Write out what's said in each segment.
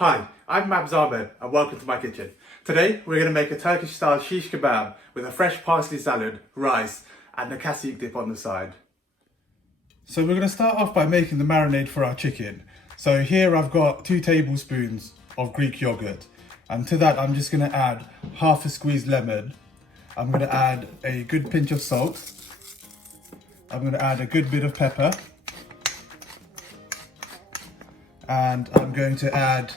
Hi, I'm Almond and welcome to my kitchen. Today we're going to make a Turkish style shish kebab with a fresh parsley salad, rice and a Cacik dip on the side. So we're going to start off by making the marinade for our chicken. So here I've got 2 tablespoons of Greek yogurt, and to that I'm just going to add half a squeezed lemon. I'm going to add a good pinch of salt. I'm going to add a good bit of pepper. And I'm going to add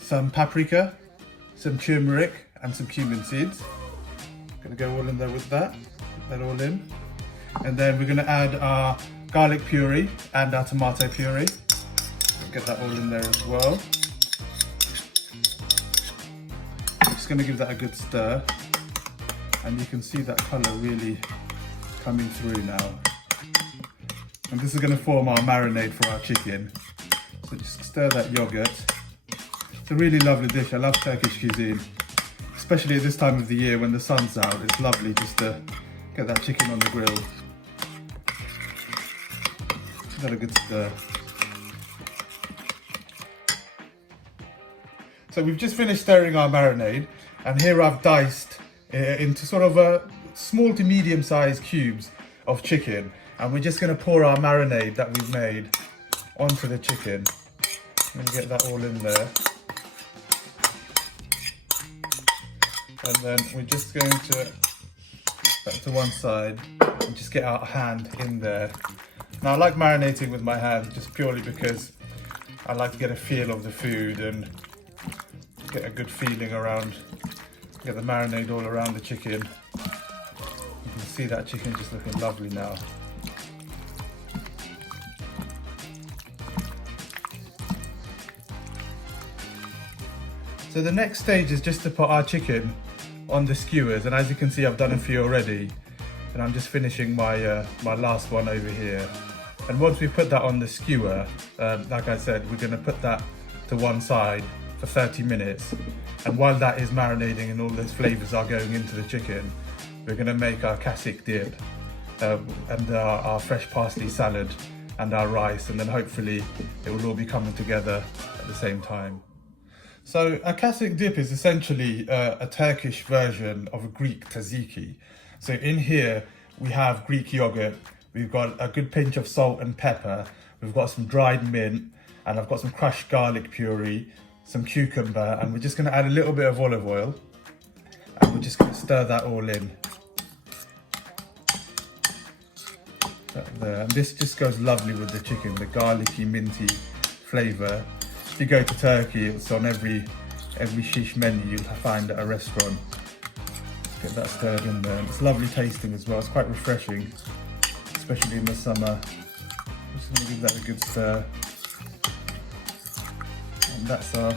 some paprika, some turmeric and some cumin seeds. Gonna go all in there with that, put that all in. And then we're gonna add our garlic puree and our tomato puree. Get that all in there as well. I'm just gonna give that a good stir. And you can see that color really coming through now. And this is gonna form our marinade for our chicken. So just stir that yogurt. It's a really lovely dish. I love Turkish cuisine, especially at this time of the year when the sun's out. It's lovely just to get that chicken on the grill. Give that a good stir. So we've just finished stirring our marinade, and here I've diced into sort of a small to medium sized cubes of chicken, and we're just going to pour our marinade that we've made onto the chicken and get that all in there. And then we're just going to put that to one side and just get our hand in there. Now I like marinating with my hand just purely because I like to get a feel of the food and get a good feeling around, get the marinade all around the chicken. You can see that chicken just looking lovely now. So the next stage is just to put our chicken on the skewers, and as you can see I've done a few already, and I'm just finishing my my last one over here. And once we put that on the skewer, like I said, we're going to put that to one side for 30 minutes, and while that is marinating and all those flavours are going into the chicken, we're going to make our Cacik dip and our fresh parsley salad and our rice, and then hopefully it will all be coming together at the same time. So a Cacik dip is essentially a Turkish version of a Greek tzatziki. So in here we have Greek yogurt, we've got a good pinch of salt and pepper, we've got some dried mint, and I've got some crushed garlic puree, some cucumber, and we're just going to add a little bit of olive oil, and we're just going to stir that all in. There. And this just goes lovely with the chicken, the garlicky, minty flavour. If you go to Turkey, it's on every shish menu you'll find at a restaurant. Get that stirred in there. And it's lovely tasting as well. It's quite refreshing, especially in the summer. Just going to give that a good stir. And that's our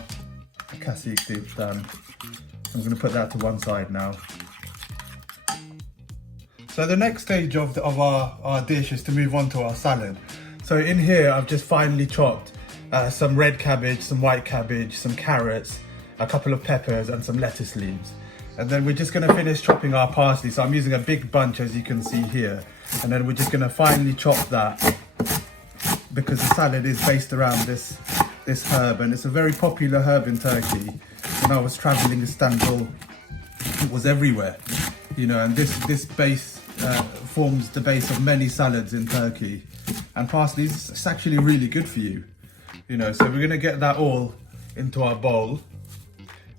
Cacik dip done. I'm going to put that to one side now. So the next stage of our dish is to move on to our salad. So in here I've just finely chopped some red cabbage, some white cabbage, some carrots, a couple of peppers and some lettuce leaves. And then we're just going to finish chopping our parsley. So I'm using a big bunch, as you can see here. And then we're just going to finely chop that because the salad is based around this herb, and it's a very popular herb in Turkey. When I was traveling Istanbul, it was everywhere, you know, and this base forms the base of many salads in Turkey. And parsley is actually really good for you. You know, so we're going to get that all into our bowl,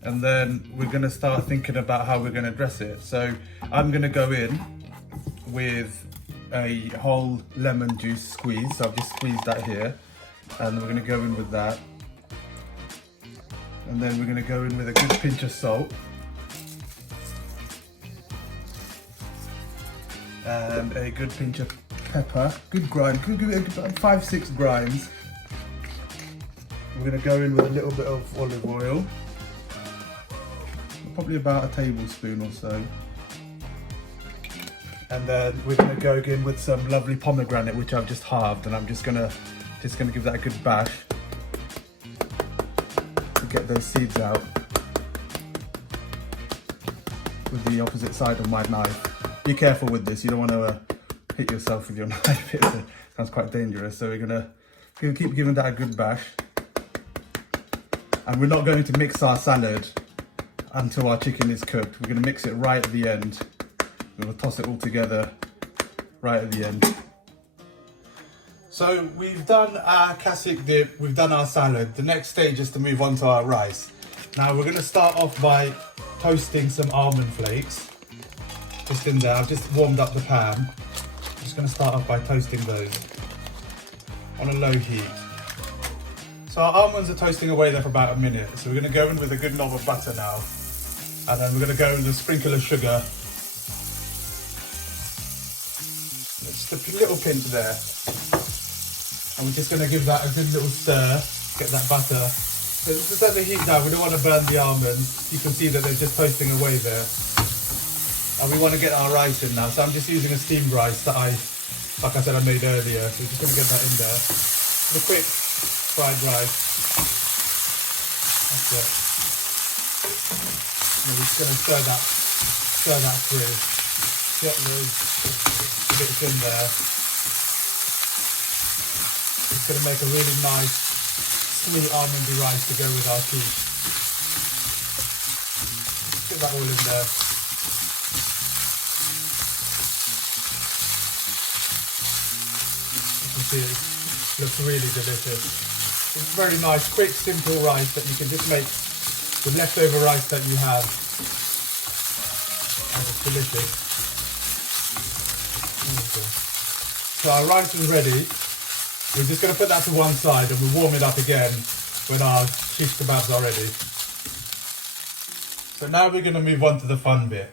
and then we're going to start thinking about how we're going to dress it. So I'm going to go in with a whole lemon juice squeeze. So I've just squeezed that here, and we're going to go in with that. And then we're going to go in with a good pinch of salt. And a good pinch of pepper, good grind, could give it about 5-6 grinds. We're going to go in with a little bit of olive oil, probably about a tablespoon or so. And then we're going to go in with some lovely pomegranate, which I've just halved, and I'm just going to give that a good bash to get those seeds out with the opposite side of my knife. Be careful with this, you don't want to hit yourself with your knife. It sounds quite dangerous. So we're going to keep giving that a good bash. And we're not going to mix our salad until our chicken is cooked. We're going to mix it right at the end. We're going to toss it all together right at the end. So we've done our Cacik dip, we've done our salad. The next stage is to move on to our rice. Now we're going to start off by toasting some almond flakes. Just in there, I've just warmed up the pan. I'm just going to start off by toasting those on a low heat. So our almonds are toasting away there for about a minute. So we're going to go in with a good knob of butter now. And then we're going to go in with a sprinkle of sugar. Just a little pinch there. And we're just going to give that a good little stir, get that butter. So just let the heat down, we don't want to burn the almonds. You can see that they're just toasting away there. And we want to get our rice in now. So I'm just using a steamed rice that like I said, I made earlier. So we're just going to get that in there. A quick fried rice. That's it. And we're just going to stir that through. Get those bits in there. It's going to make a really nice, sweet almondy rice to go with our quiche. Get that all in there. You can see it looks really delicious. It's very nice, quick, simple rice that you can just make with leftover rice that you have. And it's delicious. So our rice is ready. We're just going to put that to one side and we'll warm it up again when our shish kebabs are ready. So now we're going to move on to the fun bit,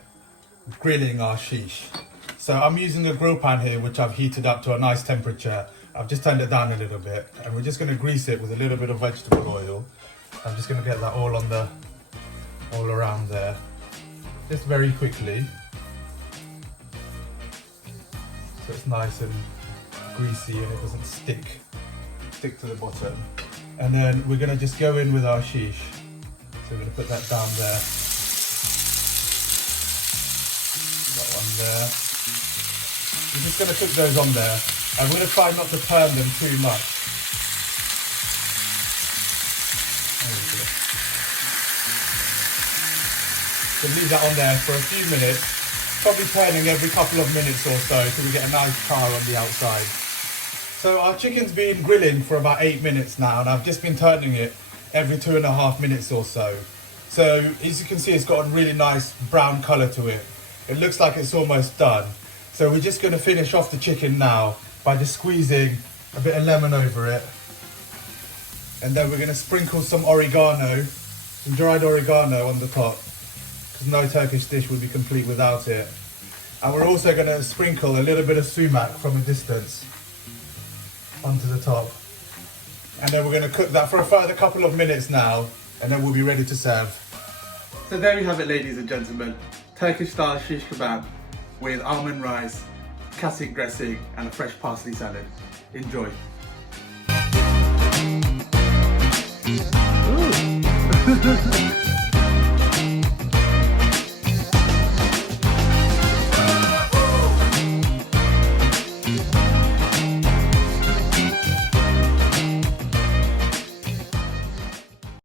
grilling our shish. So I'm using a grill pan here which I've heated up to a nice temperature. I've just turned it down a little bit and we're just going to grease it with a little bit of vegetable oil. I'm just going to get that all around there, just very quickly. So it's nice and greasy and it doesn't stick to the bottom. And then we're going to just go in with our shish. So we're going to put that down there. That one there. We're just going to cook those on there. And we're going to try not to turn them too much. There we go. So leave that on there for a few minutes. Probably turning every couple of minutes or so till we get a nice char on the outside. So our chicken's been grilling for about 8 minutes now and I've just been turning it every 2.5 minutes or so. So as you can see, it's got a really nice brown colour to it. It looks like it's almost done. So we're just going to finish off the chicken now by just squeezing a bit of lemon over it. And then we're going to sprinkle some oregano, some dried oregano on the top, because no Turkish dish would be complete without it. And we're also going to sprinkle a little bit of sumac from a distance onto the top. And then we're going to cook that for a further couple of minutes now, and then we'll be ready to serve. So there we have it, ladies and gentlemen. Turkish style shish kebab with almond rice, Cacik dressing and a fresh parsley salad. Enjoy. Ooh.